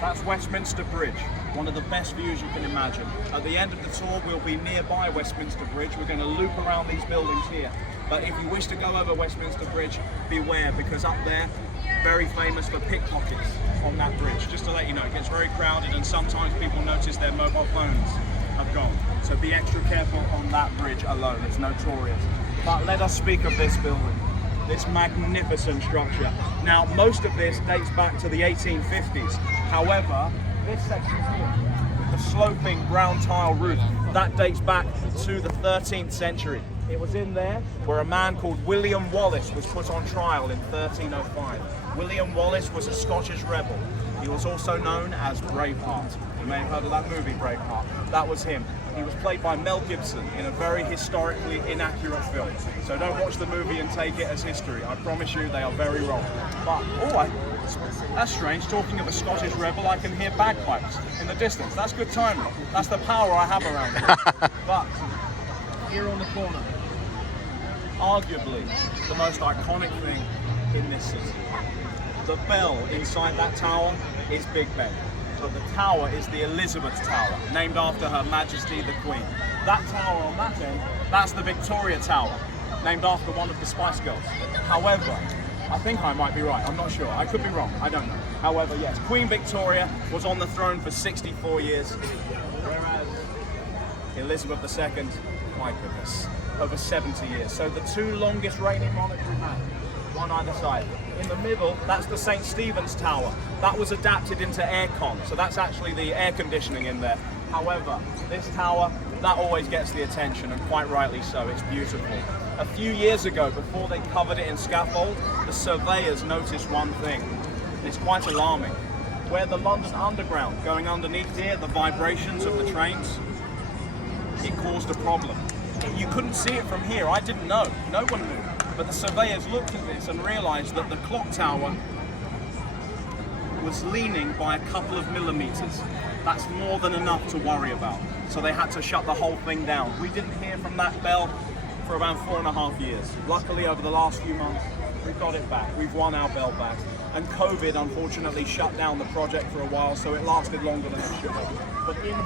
That's Westminster Bridge, one of the best views you can imagine. At the end of the tour, we'll be nearby Westminster Bridge. We're going to loop around these buildings here. But if you wish to go over Westminster Bridge, beware, because up there, very famous for pickpockets on that bridge. Just to let you know, it gets very crowded and sometimes people notice their mobile phones have gone. So be extra careful on that bridge alone, it's notorious. But let us speak of this building, this magnificent structure. Now, most of this dates back to the 1850s. However, this section here, the sloping brown tile roof, that dates back to the 13th century. It was in there where a man called William Wallace was put on trial in 1305. William Wallace was a Scottish rebel. He was also known as Braveheart. You may have heard of that movie, Braveheart. That was him. He was played by Mel Gibson in a very historically inaccurate film. So don't watch the movie and take it as history. I promise you they are very wrong. But, that's strange. Talking of a Scottish rebel, I can hear bagpipes in the distance. That's good timing. That's the power I have around here. But here on the corner, arguably the most iconic thing in this city. The bell inside that tower is Big Ben, but the tower is the Elizabeth Tower, named after Her Majesty the Queen. That tower on that end, that's the Victoria Tower, named after one of the Spice Girls. However, I think I might be right, I'm not sure, I could be wrong, I don't know. However, yes, Queen Victoria was on the throne for 64 years, whereas Elizabeth II, my goodness, over 70 years. So the two longest reigning monarchs we've had, one either side. In the middle, that's the St. Stephen's Tower. That was adapted into aircon, so that's actually the air conditioning in there. However, this tower, that always gets the attention, and quite rightly so, it's beautiful. A few years ago, before they covered it in scaffold, the surveyors noticed one thing. It's quite alarming. Where the London Underground, going underneath here, the vibrations of the trains, it caused a problem. You couldn't see it from here, I didn't know, no one knew. But the surveyors looked at this and realised that the clock tower was leaning by a couple of millimetres. That's more than enough to worry about. So they had to shut the whole thing down. We didn't hear from that bell for around 4.5 years. Luckily, over the last few months, we've got it back. We've won our bell back. And COVID, unfortunately, shut down the project for a while, so it lasted longer than it should have. But in here,